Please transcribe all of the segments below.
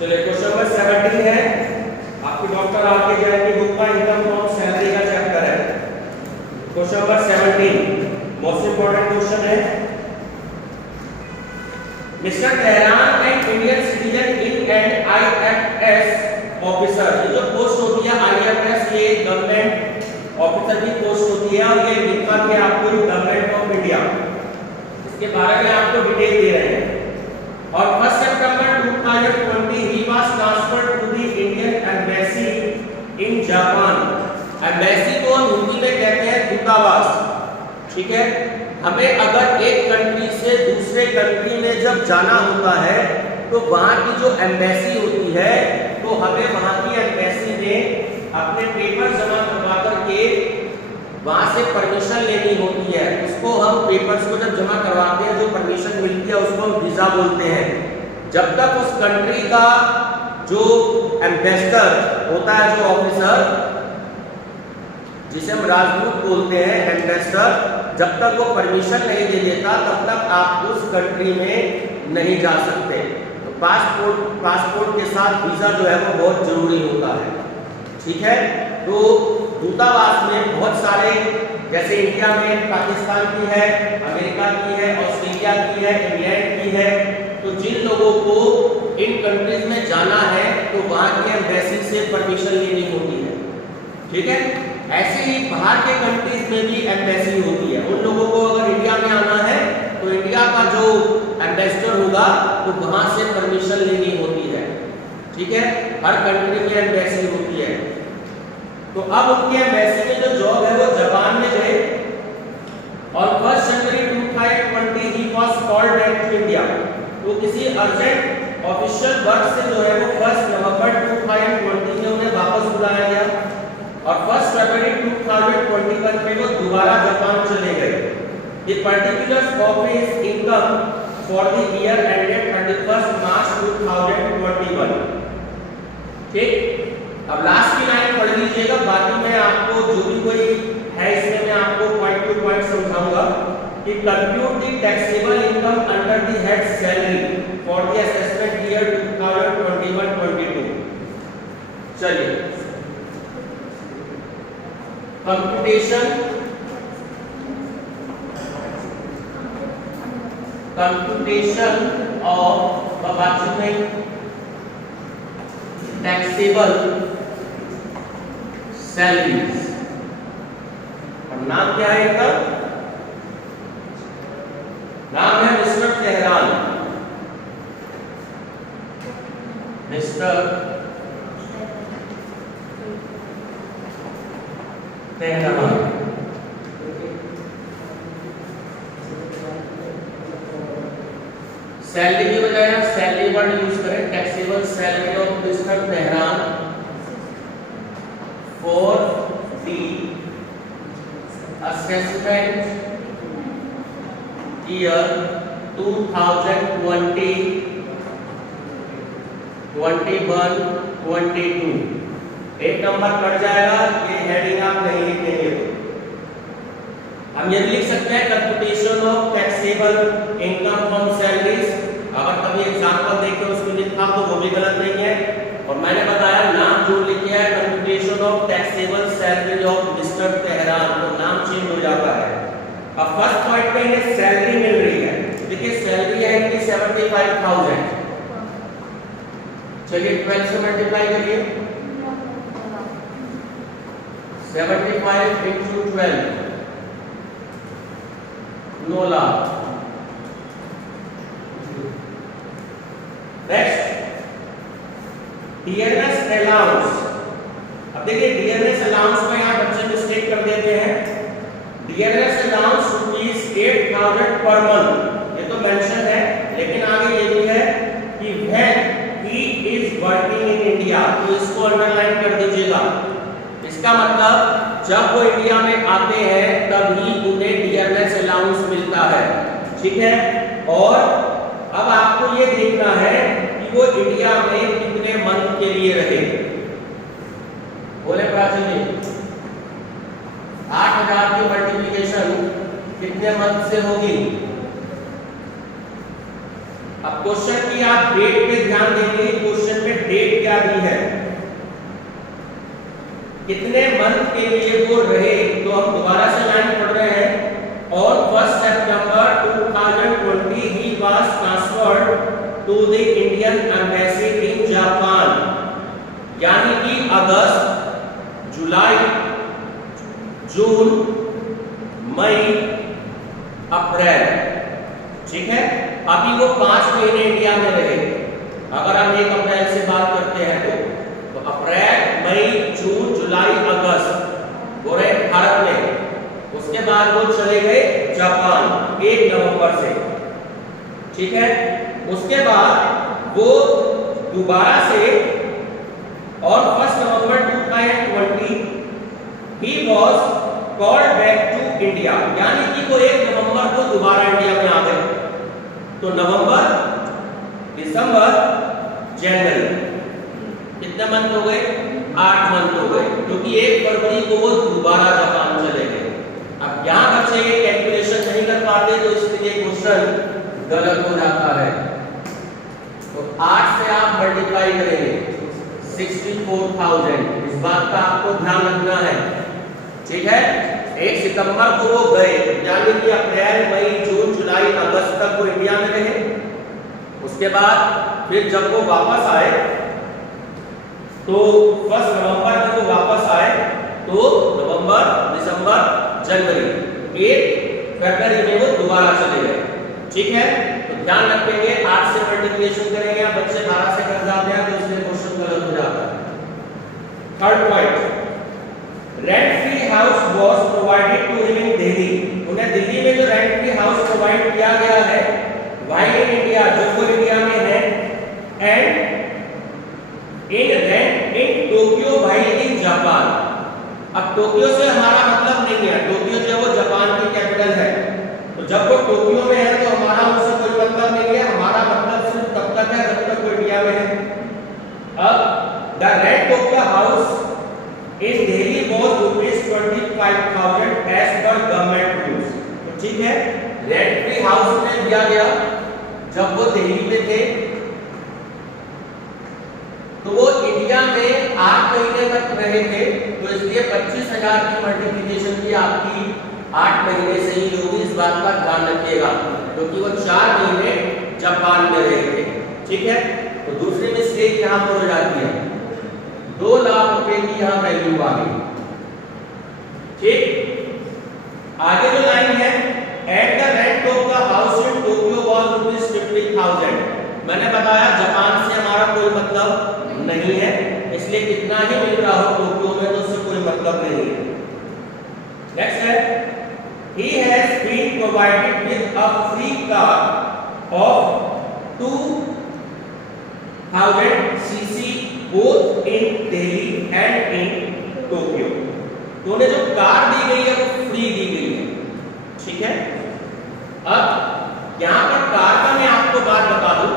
चलिए question number 17 है, आपके डॉक्टर आके जाएंगे बुक का इनकम फ्रॉम सैलरी का चैप्टर है। Question number 17 most important question है। Mr Tehran and Indian citizen in and IFS officer, ये जो पोस्ट होती है आईएफएस, ये गवर्नमेंट ऑफिसर की पोस्ट होती है और ये लिखा के आपको गवर्नमेंट ऑफ इंडिया, इसके बारे में आपको डिटेल दे रहे हैं। और 1 सितंबर 2020 he was transferred to the Indian embassy in Japan। Embassy को हम हिंदी में कहते हैं दूतावास, ठीक है। हमें अगर एक कंट्री से दूसरे कंट्री में जब जाना होता है तो वहां की जो एम्बेसी होती है तो हमें वहां की एम्बेसी में अपने पेपर जमा करवा करके वहां से परमिशन लेनी होती है। उसको हम पेपर्स को जब जमा करवाते हैं जो परमिशन मिलती है उसको हम वीजा बोलते हैं। जब तक उस कंट्री का जो एम्बेसडर होता है, जो ऑफिसर जिसे हम राजदूत बोलते हैं, एम्बेसडर, जब तक वो परमिशन नहीं दे देता तब तक आप उस कंट्री में नहीं जा सकते। तो पासपोर्ट के साथ वीजा जो है वो बहुत जरूरी होता है, ठीक है। तो दूतावास में बहुत सारे, जैसे इंडिया में पाकिस्तान की है, अमेरिका की है, ऑस्ट्रेलिया की है, इंग्लैंड की है, तो जिन लोगों को इन कंट्रीज में जाना है तो वहां की एम्बेसी से परमिशन लेनी होती है, ठीक है। ऐसे ही बाहर के कंट्रीज में भी एम्बेसी होती है। उन लोगों को अगर इंडिया में आना है तो इंडिया का जो एम्बेसडर होगा तो वहां से परमिशन लेनी होती है, ठीक है। हर कंट्री में एम्बेसी होती है। तो अब उनके एम्बेसी में जो जॉब है वो जापान में गए और 1 January 2020 he was called back to India. तो किसी अर्जेंट ऑफिशियल वर्क से जो है वो 1 नवंबर 2020 में उन्हें वापस बुलाया गया और 1 फरवरी 2021 में वो दोबारा जापान चले गए। The particulars of his income for the year ended 31 मार्च 2021, ठीक। अब लास्ट की लाइन पढ़ लीजिएगा, बाकी मैं आपको जो भी कोई है इसमें मैं आपको पॉइंट टू पॉइंट समझाऊंगा कि compute the taxable income under the head salary for the assessment year 2021-22। चलिए, कंप्यूटेशन ऑफ टैक्सेबल सैलरीज। और नाम क्या है इनका? नाम है Mr Tehran. Mister Tehran. Salary की बजाय सैलरी वर्ड यूज करें, taxable salary of mister Tehran for the assessment year 2020-21-22। एक नंबर कट जाएगा, ये हेडिंग आप नहीं लिखेंगे। हम ये लिख सकते हैं computation of taxable income from salaries. अगर कभी एग्जांपल देके उसमें लिखा तो वो भी गलत नहीं है। और मैंने बताया नाम जो लिखे है computation of taxable salary of mister Tehran, तो नाम चेंज हो जाता है। अब फर्स्ट पॉइंट पे इन्हें सैलरी मिल रही है, देखिए सैलरी है इनकी 75,000। चलिए 12 से मल्टीप्लाई करिए, 75 into 12 9 lakh. Next DNS allowance. अब देखिए डीएनएस अलाउंस में यहां बच्चे मिस्टेक कर देते हैं। डीएनएस अलाउंस ₹8,000 पर मंथ, ये तो मेंशन है, लेकिन आगे ये भी है कि when he is working in India, तो इसको अंडरलाइन कर दीजिएगा। इसका मतलब जब वो इंडिया में आते हैं तभी उन्हें डीएनएस अलाउंस मिलता है, ठीक है। और अब आपको ये देखना है कि वो इंडिया में कितने मंथ के लिए रहे। बोले प्राचीन जी, 8,000 की मल्टीप्लिकेशन कितने मंथ से होगी? अब क्वेश्चन की आप डेट पे ध्यान देंगे, क्वेश्चन पे कितने मंथ के लिए वो रहे, तो हम दोबारा से लाइन पढ़ रहे हैं। On 1st September 2020 he was transferred to the Indian Embassy in Japan। यानी कि अगस्त, जुलाई, जून, मई, अप्रैल, ठीक है। अभी वो 5 महीने इंडिया में रहे। अगर हम 1 अप्रैल से बात करते हैं तो अप्रैल, मई, जून, जुलाई, अगस्त वो रहे भारत में। उसके बाद वो चले गए जापान 1 नवंबर से, ठीक है। उसके बाद वो दोबारा से और 1 नवंबर 2020 he was called back to India, यानी कि वो 1 नवंबर को दोबारा इंडिया में आ गए। तो नवंबर, दिसंबर, जनवरी, कितने मंथ हो गए? 8 मंथ हो गए, क्योंकि 1 फरवरी को वो दोबारा जापान चले गए। अब यहाँ बच्चे ये कैलकुलेशन नहीं कर पाते तो इसलिए क्वेश्चन गलत हो जाता है। तो 8 से आप मल्टीप्लाई करेंगे 64,000, इस बात का आपको ध्यान रखना है, ठीक है। 1 सितंबर को वो गए, यानी कि अप्रैल, मई, जून, जुलाई, अगस्त तक वो इंडिया में रहे। उसके बाद फिर जब वो वापस आए तो 1 नवंबर में वो वापस आए तो नवंबर, दिसंबर, जनवरी, 1 फरवरी में वो दोबारा चले गए, ठीक है। तो ध्यान रखेंगे 8 से मल्टीप्लिकेशन करेंगे, आप बच्चे 12 से कर जाते हैं तो इसलिए क्वेश्चन गलत हो जाता है। Third point, rent free house was provided to him in Delhi. उन्हें दिल्ली में जो रेंट फ्री हाउस प्रोवाइड किया गया है व्हाइल इन इंडिया, जब वो इंडिया में है, and in rent in Tokyo while in Japan. अब टोक्यो से हमारा मतलब नहीं है, टोक्यो जो है वो जापान की कैपिटल है, तो जब वो टोक्यो में है तो हमारा उससे कोई मतलब नहीं है, हमारा मतलब सिर्फ तब तक है जब तक वो इंडिया में है। अब the rent of the house in Delhi was ₹25,000 as per government rules. तो ठीक है, रेंट फ्री हाउस में दिया गया जब वो दिल्ली में थे, तो वो इंडिया में 8 महीने तक रहे थे, तो इसलिए 25,000 की मल्टीप्लिकेशन भी आपकी 8 महीने से ही होगी, इस बात का ध्यान रखिएगा, क्योंकि वो 4 महीने जापान में रहे थे, ठीक है। तो दूसरी मिस्टेक यहाँ पर हो जाती है, 2 लाख रुपए की यहाँ वैल्यू आ गई, ठीक। आगे जो लाइन है, at the rent of the house in Tokyo was ₹50,000। मैंने बताया जापान से हमारा कोई मतलब नहीं है, इसलिए कितना ही मिल रहा हो टोक्यो में तो उससे कोई मतलब नहीं है। नेक्स्ट है, he has been provided with a free car of 2000 cc both in Delhi and in Tokyo। तो उन्हें जो कार दी गई है वो फ्री दी गई है, ठीक है। अब यहाँ पर कार का मैं आपको बात बता दूं,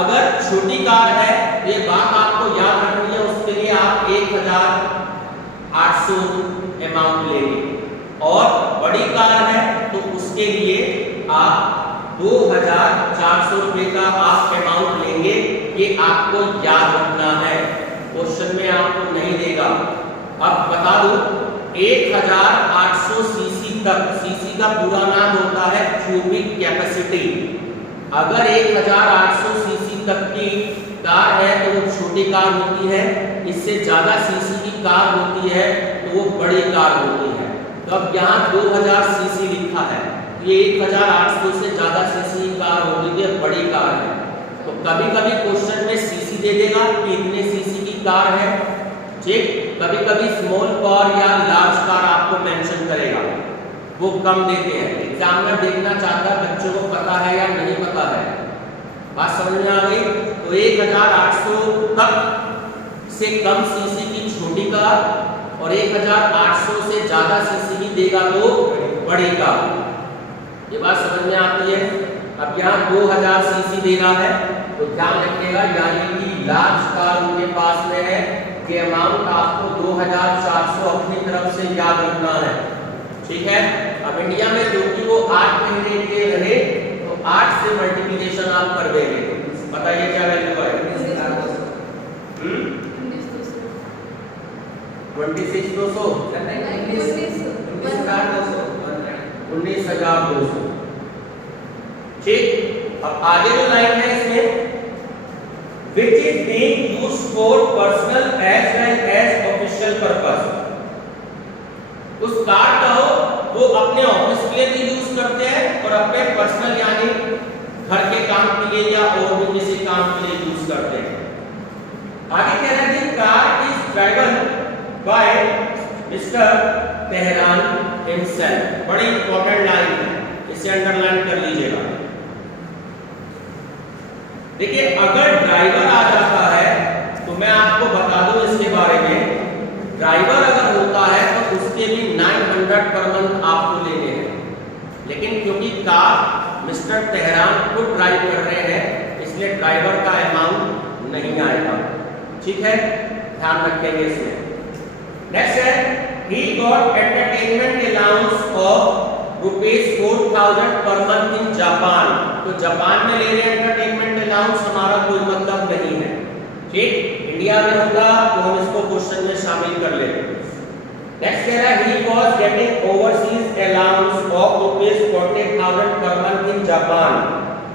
अगर छोटी कार है तो ये बात आपको याद रखनी है, उसके लिए आप 1,800 अमाउंट लेंगे, और बड़ी कार है तो उसके लिए आप 2,400 रुपए का आप अमाउंट लेंगे, ये आपको याद रखना है, क्वेश्चन में आपको नहीं देगा। अब बता दूं, 1,800 सीसी तक, सीसी का पूरा नाम होता है क्यूबिक कैपेसिटी। अगर 1,800 सीसी तक की कार है तो वो छोटी कार होती है, इससे ज्यादा सीसी की कार होती है तो वो बड़ी कार होती है। तो अब यहाँ 2,000 सीसी लिखा है, ये 1,800 से ज्यादा सीसी की कार होगी, ये बड़ी कार है। तो कभी कभी क्वेश्चन में सीसी दे देगा कि इतने सीसी की कार है, ठीक। कभी कभी स्मॉल कार या लार्ज कार आपको मेंशन करेगा, वो कम देते हैं। एग्जामिनर देखना चाहता है बच्चों को पता है या नहीं पता है, बात समझ में आ गई। तो 1,800 तक से कम सीसी की छोटी कार और 1,800 से ज्यादा सीसी की देगा तो बड़ी कार, ये बात समझ में आती है। अब यहाँ 2,000 सीसी दे रहा है तो ध्यान रखिएगा, यानी कि लार्ज कार उनके पास में है, ये अमाउंट आपको 2,400 अपनी तरफ से याद रखना है, ठीक है। अब इंडिया में क्योंकि वो 8 महीने के रहे तो 8 से मल्टीप्लिकेशन आप कर देंगे, बताइए क्या वैल्यू है? 22,000 26,200 19,200। ठीक, अब आगे जो लाइन है इसमें which is being used for personal as well as official purpose। उस कार का वो अपने ऑफिस के लिए भी यूज करते हैं और अपने पर्सनल यानी घर के काम के लिए या और भी किसी काम के लिए यूज करते हैं। आगे कह रहे हैं car is driven by mister Tehran himself. बड़ी इंपॉर्टेंट लाइन है, इसे अंडरलाइन कर लीजिएगा। देखिए अगर ड्राइवर आ जाता है तो मैं आपको बता दूं इसके बारे में, ड्राइवर अगर होता है तो उसके भी 900 पर मंथ आपको लेने हैं, लेकिन क्योंकि कार मिस्टर तेहरान को ड्राइव कर रहे हैं इसलिए ड्राइवर का अमाउंट नहीं आएगा। ठीक है, ध्यान रखेंगे इसमें। नेक्स्ट है he got entertainment allowance of ₹4,000 per month in Japan. तो जापान में ले रहे हैं एंटरटेनमेंट अलाउंस, हमारा कोई मतलब नहीं है। ठीक, इंडिया में होगा तो हम इसको क्वेश्चन में शामिल कर लेंगे। नेक्स्ट कह रहा है he was getting overseas allowance of ₹40,000 per month in Japan.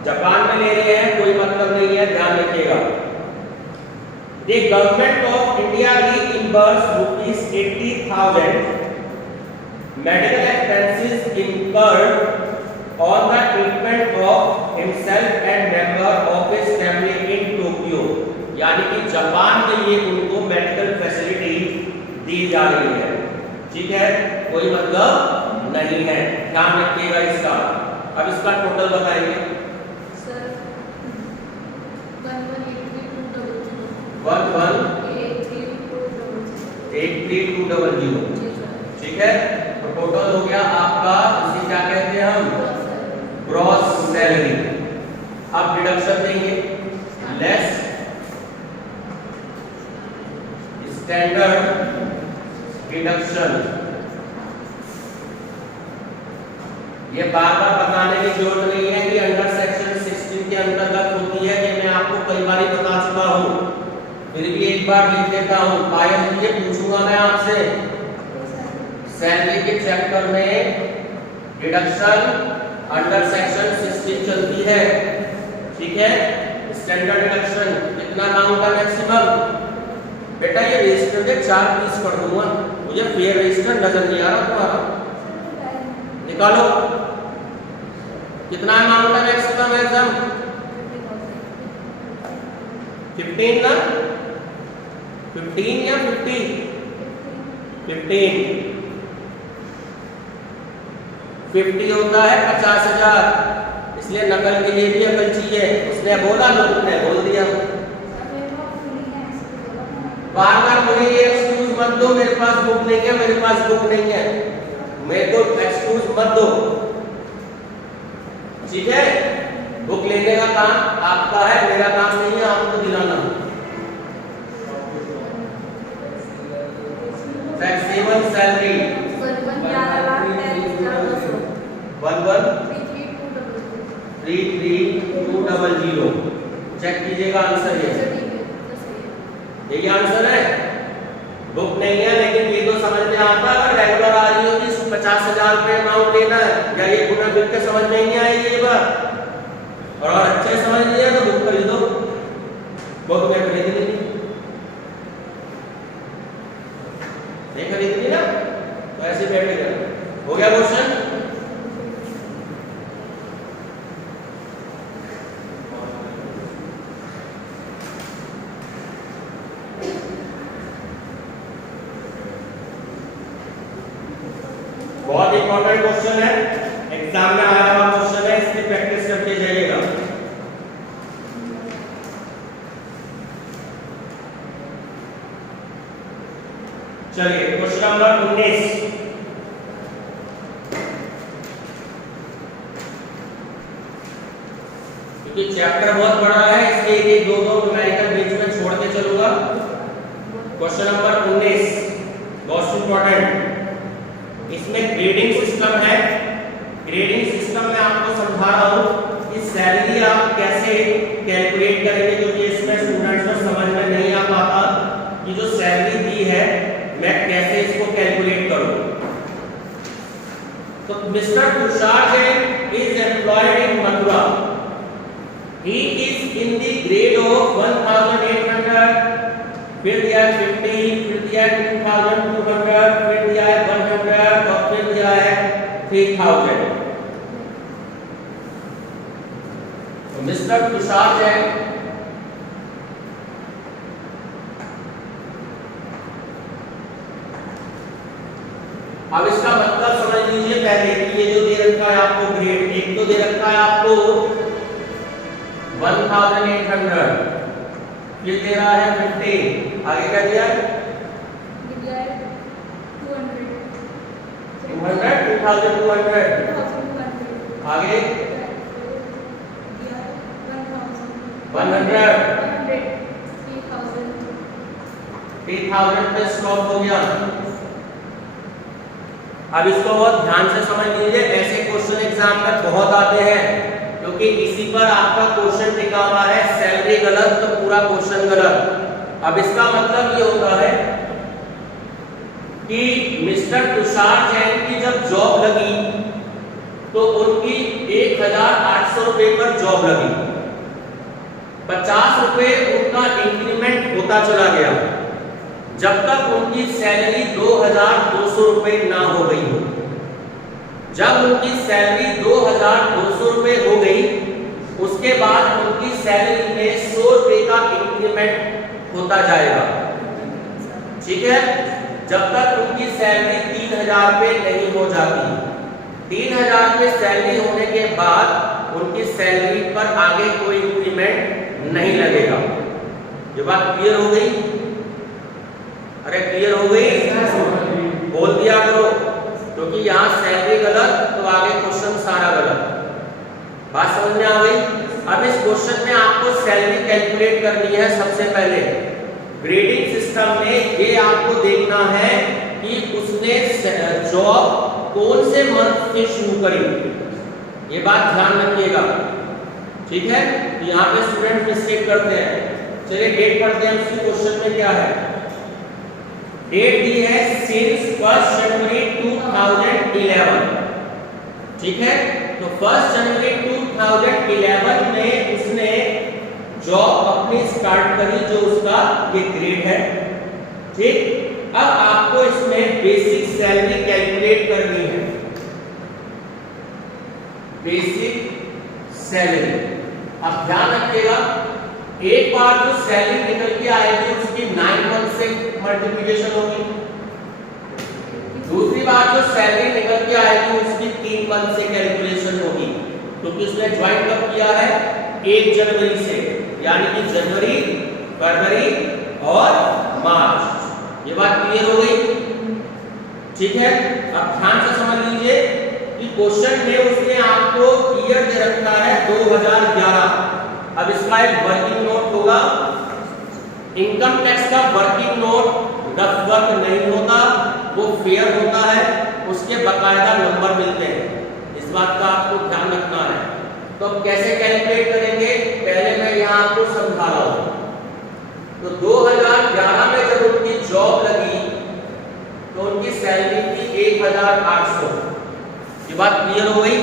Japan में ले रहे हैं, कोई मतलब नहीं है, ध्यान रखिएगा। The government of India reimbursed ₹80,000 medical expenses incurred on the treatment of himself and member of his family in Tokyo। यानी कि जापान में ये उनको मेडिकल फैसिलिटी दी जा रही है। ठीक है, कोई मतलब नहीं है, ध्यान रखिएगा इसका। अब इसका टोटल बताएंगे। 11,83,200। ठीक है, तो टोटल हो गया आपका, इसे क्या कहते हैं हम, ग्रॉस सैलरी। अब डिडक्शन देंगे, लेस स्टैंडर्ड डिडक्शन। ये बार बार बताने की जरूरत नहीं है कि अंडर सेक्शन 16 के अंतर्गत होती है, कि मैं आपको कई बार बता चुका हूं, फिर भी एक बार लिख देता हूं। पायल ये पूछूंगा मैं आपसे, सैलरी के चैप्टर में डिडक्शन अंडर सेक्शन 16 चलती है। ठीक है, स्टैंडर्ड डिडक्शन कितना अमाउंट का मैक्सिमम। बेटा ये रजिस्टर के 4 पीस कर दूंगा, मुझे फेयर रजिस्टर नजर नहीं आ रहा तुम्हारा, निकालो कितना अमाउंट का मैक्सिमम एग्जाम 15 ना, 15 या 50, 15 50 होता है 50,000, इसलिए नकल के लिए भी अकल चाहिए। उसने बोला लोग ने बोल दिया। बार बार मुझे ये एक्सक्यूज मत दो, मेरे पास बुक नहीं है, मेरे पास बुक नहीं है, मेरे को एक्सक्यूज मत दो। ठीक है, बुक लेने का काम आपका है, मेरा काम नहीं है आपको दिलाना। Flexible salary 11,33,200। चेक कीजिएगा आंसर, यही आंसर है। बुक नहीं है लेकिन ये तो समझ में आता है, अगर रेगुलर आ रही होगी 50,000 रुपए अमाउंट लेना है, या ये गुना बिल के समझ में नहीं आएगी ये बात, और अच्छे समझ नहीं है तो बुक खरीदो, बुक में खरीदनी नहीं, खरीदनी ना तो ऐसे बैठेगा। हो गया क्वेश्चन। बहुत इंपॉर्टेंट क्वेश्चन है, एग्जाम में आया हुआ क्वेश्चन है, इसकी प्रैक्टिस करके जाइएगा। चलिए क्वेश्चन नंबर 19। क्योंकि चैप्टर बहुत बड़ा है इसलिए एक दो न्यूमेरिकल बीच में छोड़ के चलूंगा। क्वेश्चन नंबर 19 बहुत इंपॉर्टेंट, इसमें ग्रेडिंग सिस्टम है। ग्रेडिंग सिस्टम में आपको समझा रहा हूं कि सैलरी आप कैसे कैलकुलेट करेंगे, क्योंकि इसमें स्टूडेंट्स को समझ में नहीं आ पाता कि जो सैलरी दी है मैं कैसे mister Tushar Jain is employed in Mathura, he is in the grade of 1800, फिर दिया है 50, फिर दिया है 2200, फिर दिया है 100 और फिर दिया है 3000। तो मिस्टर तुषार जैन अब इसका मतलब समझ लीजिए पहले कि ये जो दे रखा है आपको ग्रेड, एक तो दे रखा है आपको 1800, ये दे रहा है 50, आगे क्या दिया है 2200, आगे 100, 3000 पे स्टॉप हो गया। अब इसको बहुत ध्यान से समझ लीजिए, ऐसे क्वेश्चन एग्जाम में बहुत आते हैं क्योंकि इसी पर आपका क्वेश्चन टिका हुआ है, सैलरी गलत तो पूरा क्वेश्चन गलत। अब इसका मतलब ये होता है कि मिस्टर तुषार जैन की जब जॉब लगी तो उनकी 1800 रुपए पर जॉब लगी, 50 रुपए उनका इंक्रीमेंट होता चला गया जब तक उनकी सैलरी 2200 रुपए ना हो गई हो। जब उनकी सैलरी 2200 रुपए हो गई उसके बाद उनकी सैलरी में 100 रुपए का इंक्रीमेंट होता जाएगा, ठीक है, जब तक उनकी सैलरी 3000 रुपए नहीं हो जाती। 3000 रुपए सैलरी होने के बाद उनकी सैलरी पर आगे कोई इंक्रीमेंट नहीं लगेगा। ये बात क्लियर हो गई? अरे क्लियर हो गई? बोल दिया करो, क्योंकि यहाँ सैलरी गलत तो आगे क्वेश्चन सारा गलत। बात समझ में आ गई? अब इस क्वेश्चन में आपको सैलरी कैलकुलेट करनी है। सबसे पहले ग्रेडिंग सिस्टम में ये आपको देखना है कि उसने जॉब कौन से मंथ से शुरू करी, ये बात ध्यान रखिएगा, ठीक है। तो यहाँ पे स्टूडेंट मिस्टेक करते हैं। चलिए डेट पढ़ते हैं, उसी क्वेश्चन में क्या है। डेट दी है सिंस 1 जनवरी 2011, ठीक है। तो 1 जनवरी 2011 में उसने जॉब अपनी स्टार्ट करी, जो उसका ये ग्रेड है, ठीक। अब आपको इसमें बेसिक सैलरी कैलकुलेट करनी है, बेसिक सैलरी। अब ध्यान रखिएगा, एक बार जो सैलरी निकल के आएगी उसकी 9 मंथ से मल्टीप्लिकेशन होगी, दूसरी बार जो सैलरी निकल के आएगी उसकी 3 मंथ से कैलकुलेशन होगी, क्योंकि उसने ज्वाइन कब किया है 1 जनवरी से, यानी कि जनवरी, फरवरी और मार्च। ये बात क्लियर हो गई, ठीक है। अब ध्यान से समझ लीजिए कि क्वेश्चन में उसने आपको ईयर दे रखा है 2011। अब इसका एक वर्किंग नोट होगा। इनकम टैक्स का वर्किंग नोट रफ वर्क नहीं होता, वो फेयर होता है, उसके बकायदा नंबर मिलते हैं, इस बात का आपको ध्यान रखना है। तो अब कैसे कैलकुलेट करेंगे, पहले मैं यहाँ आपको समझा रहा हूँ। तो 2011 में जब उनकी जॉब लगी तो उनकी सैलरी थी 1800। ये बात क्लियर हो गई?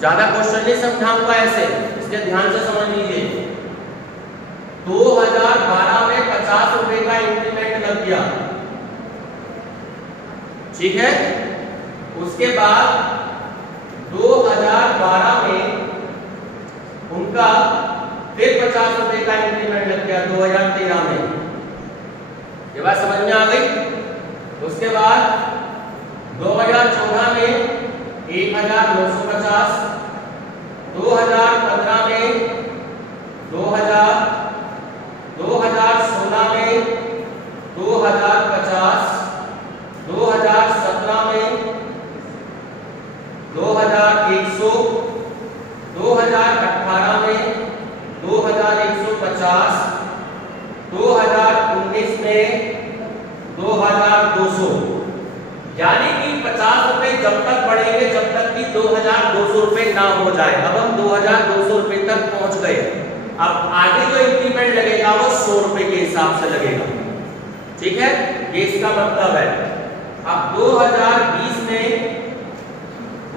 ज्यादा क्वेश्चन नहीं समझाऊंगा ऐसे, इसलिए ध्यान से समझ लीजिए। 2012 में 50 रुपए का इंक्रीमेंट लग गया, ठीक है। उसके बाद 2012 में उनका फिर 50 रुपए का इंक्रीमेंट लग गया 2013 में। ये बात समझ में आ गई? उसके बाद 2014 में 1950, 2015 में 2000, 2016 में 2050, 2017 में 2100, 2018 में 2150, 2019 में 2200। यानी कि 50 रुपए जब तक बढ़ेंगे जब तक कि 2200 रुपए ना हो जाए। अब हम 2200 रुपए तक पहुंच गए। अब आगे जो इंक्रीमेंट लगेगा वो 100 रुपए के हिसाब से लगेगा, ठीक है। ये इसका मतलब है। अब 2020 में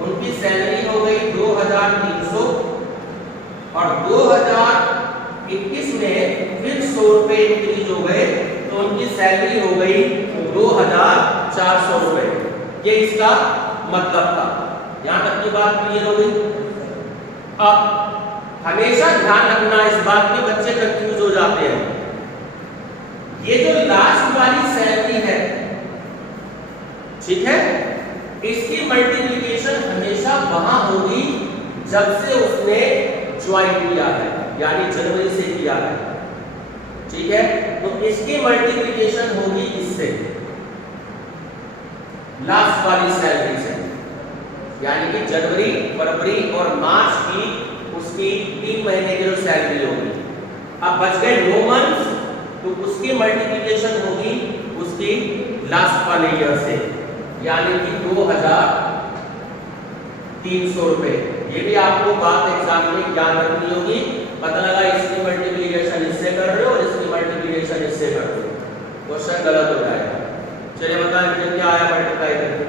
उनकी सैलरी हो गई 2300 और 2021 में फिर 100 रुपए इंक्रीज हो गए तो उनकी सैलरी हो गई 2400 रुपए। ये इसका मतलब था। यहां तक की बात क्लियर हो गई। अब हमेशा ध्यान रखना इस बात में, बच्चे कंफ्यूज हो जाते हैं। ये जो लास्ट वाली सैलरी है, ठीक है, इसकी मल्टीप्लिकेशन हमेशा वहां होगी जब से उसने ज्वाइन किया है, यानी जनवरी से किया है, ठीक है। तो इसकी मल्टीप्लिकेशन होगी इससे, लास्ट वाली सैलरी से, यानी कि जनवरी, फरवरी और मार्च की उसकी 3 महीने की जो सैलरी होगी। अब बच गए 9 मंथ, तो उसकी मल्टीप्लिकेशन होगी उसकी लास्ट वाले ईयर से, यानी कि 2300 रुपए। ये भी आपको बात एग्जाम में याद रखनी होगी। पता लगा इसकी मल्टीप्लिकेशन इससे कर रहे हो और इसकी मल्टीप्लिकेशन इससे कर रहे हो, क्वेश्चन गलत हो जाएगा। चलिए बताएं क्या आया मल्टीप्लाई करके।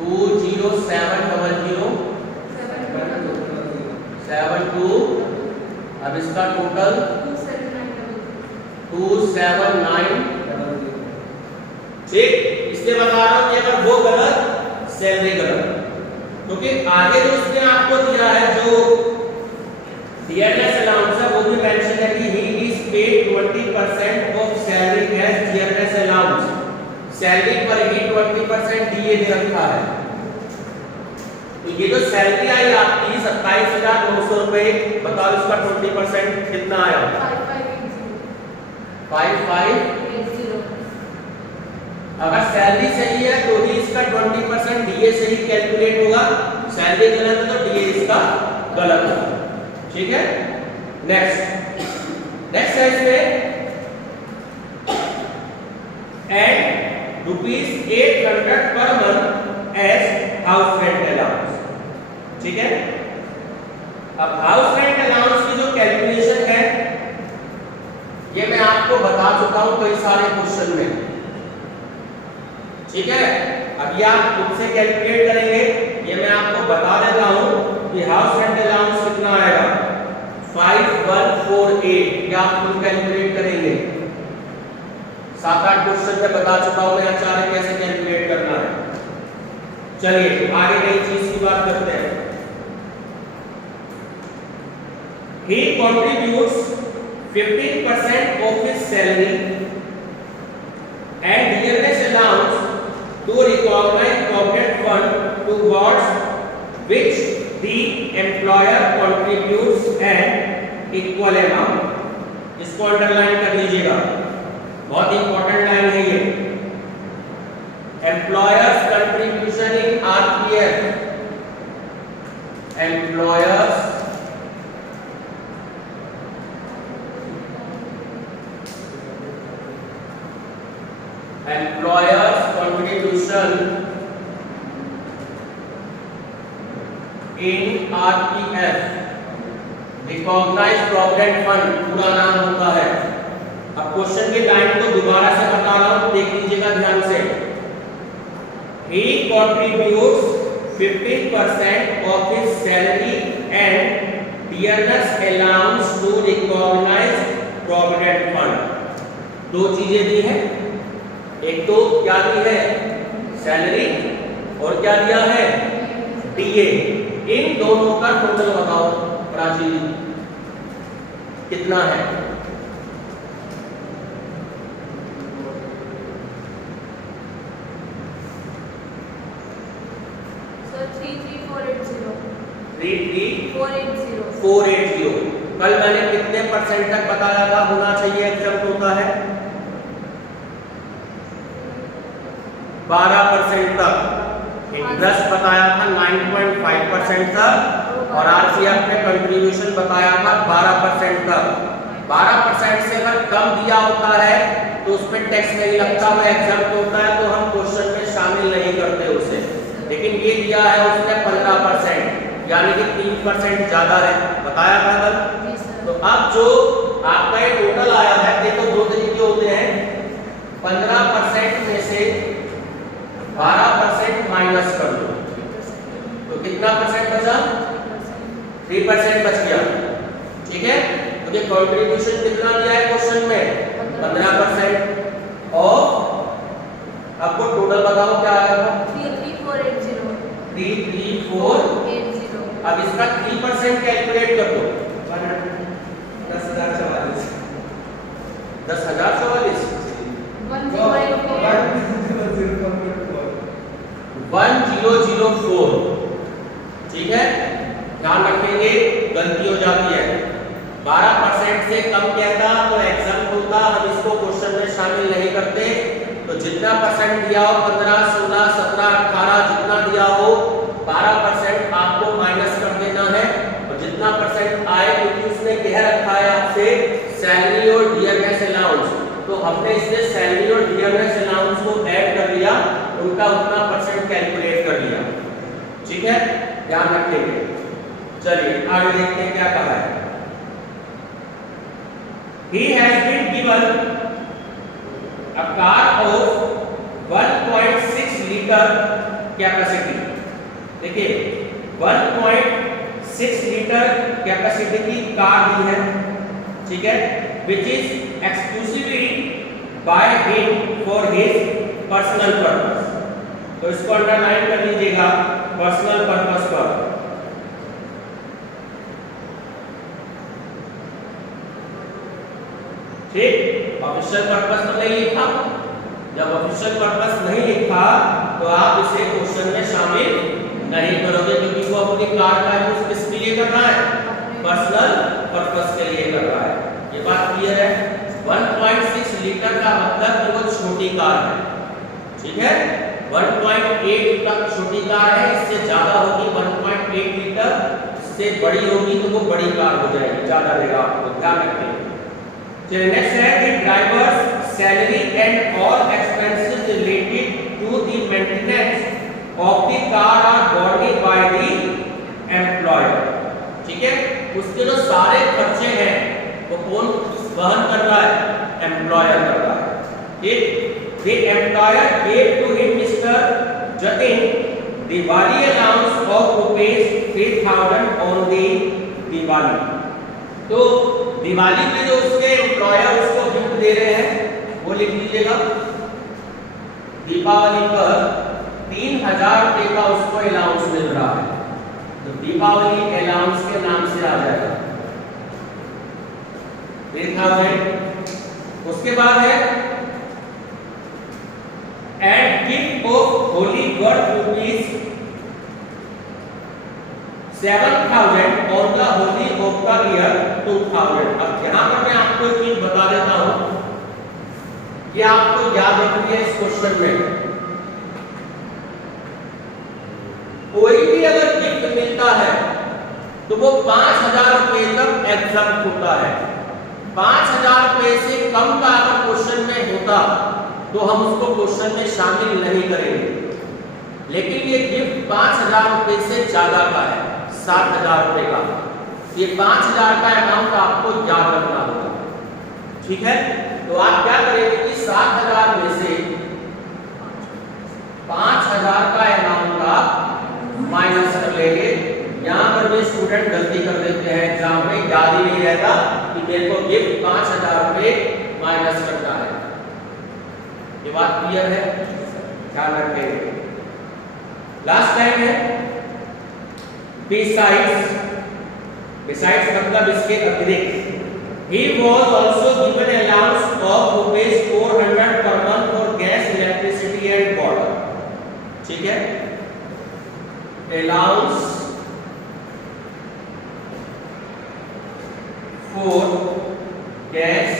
20700 अब इसका टोटल 279। ठीक, इसलिए बता रहा हूं कि अगर वो गलत, सैलरी गलत, क्योंकि आगे जो उसने आपको दिया है जो डियरनेस अलाउंस है वो भी मेंशन है कि he is paid 20% of salary as dearness allowance. Salary पर ही 20% डीए दे रखा है। तो ये जो सैलरी आई आपकी 27,900 रुपए, बताओ इसका 20% कितना आया? 5580। अगर सैलरी सही है तो ही इसका 20% डीए से ही कैलकुलेट होगा, सैलरी गलत है तो डीए इसका गलत है। ठीक है, नेक्स्ट है इसमें and ₹800 per month as house rent allowance. ठीक है, अब हाउस रेंट अलाउंस की जो कैलकुलेशन है ये मैं आपको बता चुका हूं कई सारे क्वेश्चन में। ठीक है, अब ये आप खुद से कैलकुलेट करेंगे, ये मैं आपको बता देता हूं कि हाउस रेंट अलाउंस कितना आएगा 5148। ये आप खुद कैलकुलेट करेंगे। 7-8 क्वेश्चन में बता चुका हूं मैं अचानक कैसे कैलकुलेट करना है। चलिए आगे नई चीज की बात करते हैं। He contributes 15% of his salary and dearness allowance to recognized provident fund towards which the employer contributes an equal amount। इसको अंडरलाइन कर लीजिएगा, बहुत इंपॉर्टेंट लाइन है ये। Employers contribution in RPF, employers contribution in RPF, recognised provident fund पूरा नाम होता है। अब क्वेश्चन की लाइन को दोबारा से बता रहा हूं, देख लीजिएगा ध्यान से। He contributes 15% of his salary and dearness allowance to recognized provident fund। दो चीजें दी हैं, एक तो क्या दी है सैलरी और क्या दिया है डीए। इन दोनों का टोटल बताओ प्राची कितना है? सर 33480। कल मैंने कितने परसेंट तक बताया था होना चाहिए एग्जाम होता है? 12% तक। इंटरेस्ट बताया था 9.5% तक और आरसीएफ में कंट्रीब्यूशन बताया था 12% तक। 12% से अगर कम दिया होता है तो उसमें टैक्स नहीं लगता, वो एग्जाम होता है तो हम क्वेश्चन में शामिल नहीं करते उसे। लेकिन ये दिया है उसने 15%, यानी कि 3% ज्यादा है, बताया था कल। तो अब जो आपका ये टोटल आया है, देखो दो तरीके होते हैं, 15% में से 12% माइनस मुझे कंट्रीब्यूशन कितना दिया है क्वेश्चन में 15% और आपको टोटल बताओ क्या आएगा 33480। अब इसका 3% कैलकुलेट कर दो 10,044 10,044 1004। ठीक है, ध्यान रखेंगे गलती हो जाती है। 12% से कम कहता तो एग्जाम होता, हम इसको क्वेश्चन में शामिल नहीं करते। तो जितना परसेंट दिया हो 15, 16, 17, 18 जितना दिया हो 12% आपको माइनस कर देना है। और जितना परसेंट आए, क्योंकि उसने कह रखा है आपसे सैलरी और डियरनेस अलाउंस, तो हमने इसमें सैलरी और डियरनेस अलाउंस को ऐड कर लिया, उनका उतना परसेंट कैलकुलेट कर लिया। ठीक है, ध्यान रखेंगे। चलिए आगे देखते हैं क्या कहा है। He has been given a car of 1.6 litre capacity. देखिए 1.6 लीटर कैपेसिटी की कार दी है, ठीक है, which is exclusively by him for his personal purpose। तो इसको अंडरलाइन कर लीजिएगा पर्सनल पर्पस पर। ठीक, ऑफिशियल पर्पस तो नहीं लिखा। जब ऑफिशियल पर्पस नहीं लिखा तो आप इसे क्वेश्चन में शामिल नहीं करोगे, क्योंकि वो अपनी कार का यूज किस लिए कर रहा है, पर्सनल पर्पस के लिए कर रहा है। ये बात क्लियर है। 1.6 लीटर का मतलब कि वो छोटी कार है। ठीक है, 1.8 तक छोटी कार है, इससे ज्यादा होगी 1.8 लीटर, इससे बड़ी होगी तो वो बड़ी कार हो जाएगी, ज्यादा देगा आपको, ध्यान रखिए। नेक्स्ट है the driver's salary and all expenses related to the maintenance of the car are borne by the employer। ठीक है, उसके जो सारे खर्चे हैं वो कौन वहन कर रहा है, एम्प्लॉयर कर रहा है। ठीक, the employer gave to him Mr. Jatin Diwali allowance of rupees 3,000 on the Diwali। तो दिवाली पे जो उसके एम्प्लॉयर उसको गिफ्ट दे रहे हैं वो लिख लीजिएगा। दीपावली पर 3,000 रुपए का उसको अलाउंस मिल रहा है, तो दीपावली अलाउंस के नाम से आ जाएगा 3,000। उसके बाद है and gift of Holi God rupees 7,000 और the Holi of the year 2,000। अब यहां पर मैं आपको एक चीज बता देता हूं कि आपको याद रखनी है इस क्वेश्चन में, कोई भी अगर गिफ्ट मिलता है तो वो 5,000 रुपए तक एग्जम्प्ट होता है। 5,000 रुपए से कम का अगर क्वेश्चन में होता तो हम उसको क्वेश्चन में शामिल नहीं करेंगे, लेकिन ये गिफ्ट 5,000 रुपए से ज्यादा का है, 7,000 रुपए का। ये 5,000 का अमाउंट आपको याद रखना होगा। ठीक है, तो आप क्या करेंगे कि 7,000 में से 5,000 का अमाउंट आप माइनस कर लेंगे। यहाँ पर भी स्टूडेंट गलती कर देते हैं, एग्जाम में याद ही नहीं रहता कि मेरे को गिफ्ट 5,000 रुपए माइनस करना है। ये बात क्लियर है, ध्यान रखेंगे। लास्ट टाइम है बिसाइड्स मतलब इसके अतिरिक्त। He was also given allowance of rupees 400 per month for gas, electricity and water। ठीक है, allowance for gas,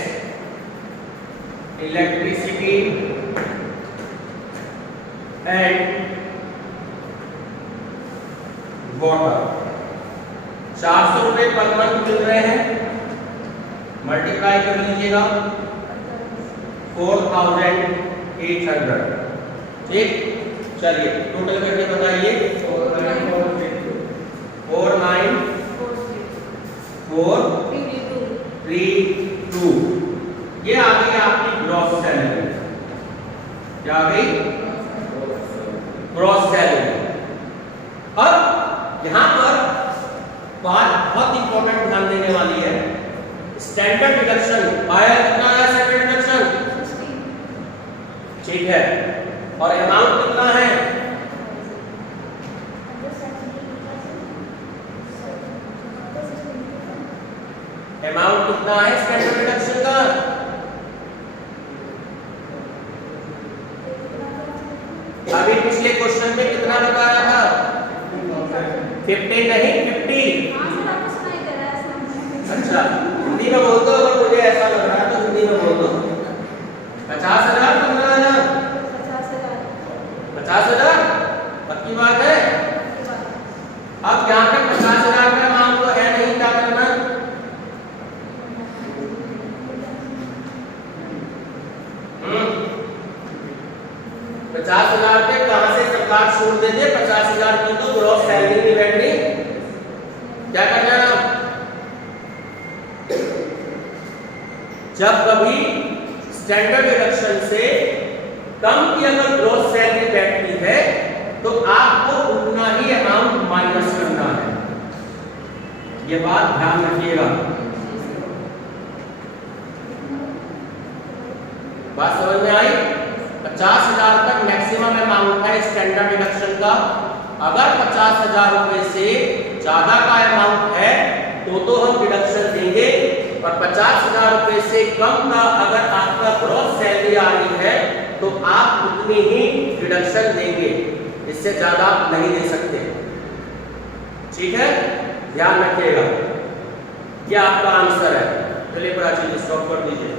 electricity and water. 400 रुपए पर मंथ मिल रहे हैं, मल्टीप्लाई कर लीजिएगा 4,800। ठीक, चलिए टोटल करके बताइए। 49,432 ये आ गई आपकी ग्रॉस सैलरी। क्या आ गई? Gross salary. अब यहां पर बात बहुत इंपॉर्टेंट ध्यान देने वाली है, स्टैंडर्ड डिडक्शन आया, कितना आया स्टैंडर्ड डिडक्शन? ठीक है, और अमाउंट कितना है? अमाउंट कितना है स्टैंडर्ड डिडक्शन का? अभी पिछले क्वेश्चन में कितना बताया था? 50 नहीं 50। अच्छा, हिंदी में बोल दो, अगर मुझे ऐसा लग रहा है तो हिंदी में बोल दो। 50,000 15,000? 50,000 पक्की बात है? अब यहाँ पे 50,000 का अमाउंट तो है नहीं, क्या करना? हम्म, 50,000 पे कहां से सरकार छूट दे दे? 50,000 की तो ग्रॉस सैलरी नहीं बैठ रही। क्या करना है? जब कभी स्टैंडर्ड डिडक्शन से कम की अगर ग्रॉस सैलरी बैठती है तो आपको उतना ही अमाउंट माइनस करना है। ये बात ध्यान रखिएगा। बात समझ में आई? 50,000 तक मैक्सिमम अमाउंट है स्टैंडर्ड डिडक्शन का। अगर 50,000 रुपए से ज्यादा का अमाउंट है तो हम डिडक्शन देंगे, और 50,000 रुपए से कम का अगर आपका ग्रॉस सैलरी आ रही है तो आप उतनी ही डिडक्शन देंगे, इससे ज्यादा आप नहीं दे सकते। ठीक है, ध्यान रखिएगा। यह आपका आंसर है। चलिए प्राची जी स्टॉप कर दीजिए।